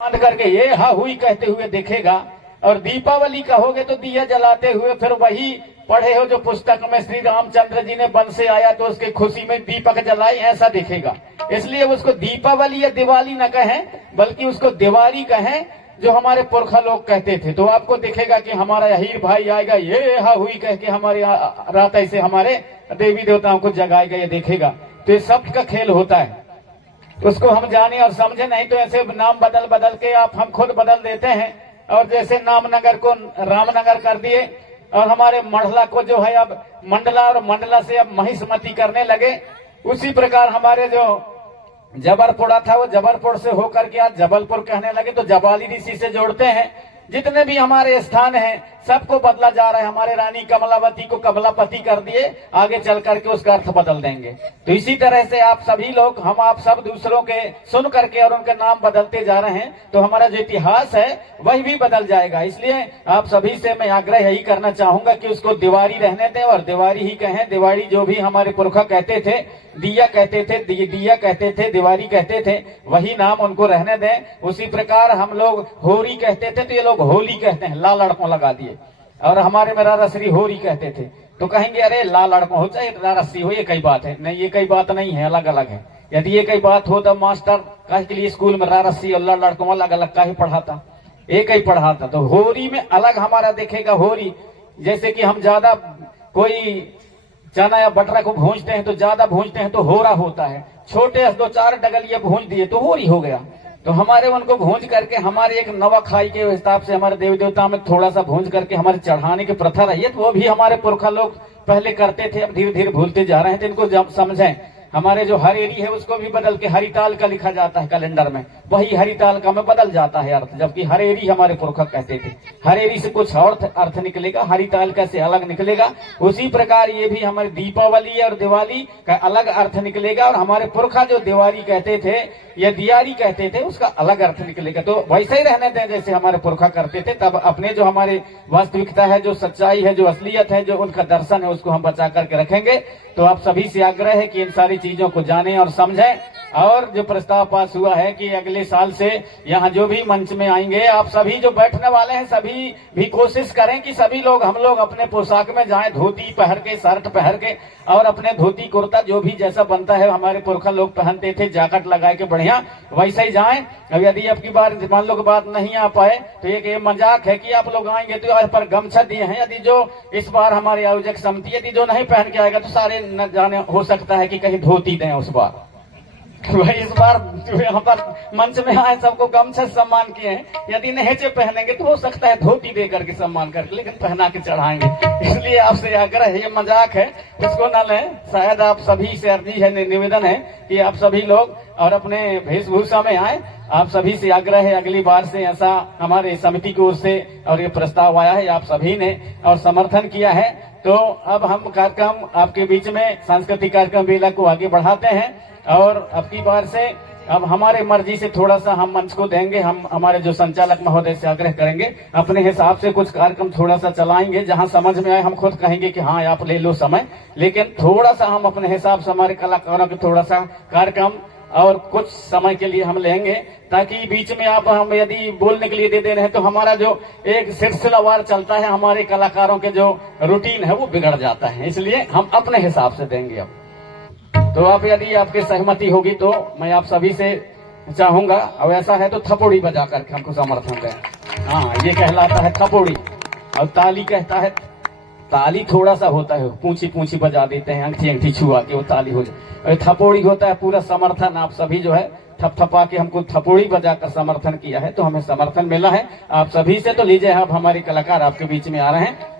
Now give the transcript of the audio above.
बांध करके ये हा हुई कहते हुए दिखेगा। और दीपावली कहोगे तो दिया जलाते हुए फिर वही पढ़े हो जो पुस्तक में श्री रामचंद्र जी ने वन से आया तो उसकी खुशी में दीपक जलाए, ऐसा दिखेगा। इसलिए उसको दीपावली या दिवाली न कहें बल्कि उसको दिवाली कहें, जो हमारे पुरखा लोग कहते थे। तो आपको दिखेगा कि हमारा हीर भाई आएगा, ये हा हुई कह के हमारे रात ऐसे हमारे देवी देवताओं को जगाएगा, ये देखेगा। तो ये शब्द का खेल होता है, उसको हम जाने और समझे। नहीं तो ऐसे नाम बदल बदल के हम खुद बदल देते हैं। और जैसे नामनगर को रामनगर कर दिए और हमारे मंडला को जो है अब मंडला, और मंडला से अब महिष्मती करने लगे। उसी प्रकार हमारे जो जबलपुरा था वो जबलपुर से होकर के आज जबलपुर कहने लगे। तो जबाली ऋषि से जोड़ते हैं। जितने भी हमारे स्थान हैं सबको बदला जा रहा है। हमारे रानी कमलावती को कमलापति कर दिए, आगे चल करके उसका अर्थ बदल देंगे। तो इसी तरह से आप सभी लोग, हम आप सब दूसरों के सुन करके और उनके नाम बदलते जा रहे हैं, तो हमारा जो इतिहास है वही भी बदल जाएगा। इसलिए आप सभी से मैं आग्रह यही करना चाहूंगा कि उसको दिवाली रहने दें और दिवाली ही कहें। दिवाली जो भी हमारे पुरखा कहते थे, दिया कहते थे, दिया कहते थे, दिवाली कहते थे, वही नाम उनको रहने दें। उसी प्रकार हम लोग होरी कहते थे तो ये लोग होली कहते हैं, ला लड़कों लगा दिए। और हमारे में रारसी होरी कहते थे तो कहेंगे अरे ला लड़कों हो चाहे रारसी हो, ये कई बात है। नहीं, ये कई बात नहीं है, अलग अलग है। यदि ये कई बात हो तो मास्टर कहे के लिए स्कूल में रारसी और ला लड़कों अलग अलग का ही पढ़ाता, एक ही पढ़ाता। तो होरी में अलग हमारा देखेगा। होरी जैसे कि हम ज्यादा कोई चना या बटरा को भूंजते हैं तो ज्यादा भूंजते हैं तो होरा होता है। छोटे 2-4 डगलिए भूंज दिए तो होरी हो गया। तो हमारे उनको भूंज करके हमारे एक नवा खाई के हिसाब से हमारे देवी देवता में थोड़ा सा भूंज करके हमारे चढ़ाने की प्रथा रही है। तो वो भी हमारे पुरखा लोग पहले करते थे, अब धीरे धीरे भूलते जा रहे हैं। तो इनको समझें। हमारे जो हरेरी है उसको भी बदल के हरिताल का लिखा जाता है कैलेंडर में, वही हरिताल का में बदल जाता है अर्थ। जबकि हरेरी हमारे पुरखा कहते थे, हरेरी से कुछ और अर्थ निकलेगा, हरिताल का से अलग निकलेगा। उसी प्रकार ये भी हमारी दीपावली और दिवाली का अलग अर्थ निकलेगा। और हमारे पुरखा जो दिवाली कहते थे या दियारी कहते थे उसका अलग अर्थ निकलेगा। तो वैसे ही रहने दें जैसे हमारे पुरखा करते थे। तब अपने जो हमारे वास्तविकता है, जो सच्चाई है, जो असलियत है, जो उनका दर्शन है, उसको हम बचा करके रखेंगे। तो आप सभी से आग्रह है कि इन सारी चीजों को जानें और समझें। और जो प्रस्ताव पास हुआ है कि अगले साल से यहाँ जो भी मंच में आएंगे, आप सभी जो बैठने वाले हैं सभी भी कोशिश करें कि सभी लोग, हम लोग अपने पोशाक में जाएं, धोती पहन के, शर्ट पहन के, और अपने धोती कुर्ता जो भी जैसा बनता है हमारे पुरखा लोग पहनते थे, जैकेट लगाए के बढ़िया वैसे ही जाएं। अब यदि आपकी बार मान लो बात नहीं आ पाए तो एक ये मजाक है कि आप लोग आएंगे तो आज पर गमछा दिए हैं। यदि जो इस बार हमारे आयोजक समिति यदि जो नहीं पहन के आएगा तो सारे न जाने, हो सकता है कि कहीं धोती दें उस बार। वही इस बार यहाँ पर मंच में आए सबको गमछा सम्मान किए हैं। यदि नहेचे पहनेंगे तो हो सकता है धोती दे करके सम्मान करके, लेकिन पहना के चढ़ाएंगे। इसलिए आपसे आग्रह है, ये मजाक है, उसको न लें। शायद आप सभी से अर्जी है, निवेदन है कि आप सभी लोग और अपने वेशभूषा में आए। आप सभी से आग्रह है, अगली बार से ऐसा हमारे समिति की ओर से और ये प्रस्ताव आया है, आप सभी ने और समर्थन किया है। तो अब हम कार्यक्रम आपके बीच में सांस्कृतिक कार्यक्रम बेला को आगे बढ़ाते हैं। और अब की बार से अब हमारे मर्जी से थोड़ा सा हम मंच को देंगे। हम हमारे जो संचालक महोदय से आग्रह करेंगे, अपने हिसाब से कुछ कार्यक्रम थोड़ा सा चलाएंगे। जहां समझ में आए हम खुद कहेंगे कि हाँ आप ले लो समय, लेकिन थोड़ा सा हम अपने हिसाब से हमारे कलाकारों के थोड़ा सा कार्यक्रम और कुछ समय के लिए हम लेंगे, ताकि बीच में आप हम यदि बोलने के लिए दे रहे हैं तो हमारा जो एक सिलसिलावार चलता है, हमारे कलाकारों के जो रूटीन है वो बिगड़ जाता है। इसलिए हम अपने हिसाब से देंगे। अब तो आप यदि आपकी सहमति होगी तो मैं आप सभी से चाहूंगा, अब ऐसा है तो थपोड़ी बजा करके हमको समर्थन दें। हाँ, ये कहलाता है थपोड़ी। और ताली कहता है, ताली थोड़ा सा होता है, पूंछी पूंछी बजा देते हैं, अंगठी अंगठी छुआ के वो ताली हो जाए। थपोड़ी होता है पूरा समर्थन। आप सभी जो है थपथपा के हमको थपोड़ी बजाकर समर्थन किया है, तो हमें समर्थन मिला है आप सभी से। तो लीजिए, आप हमारे कलाकार आपके बीच में आ रहे हैं।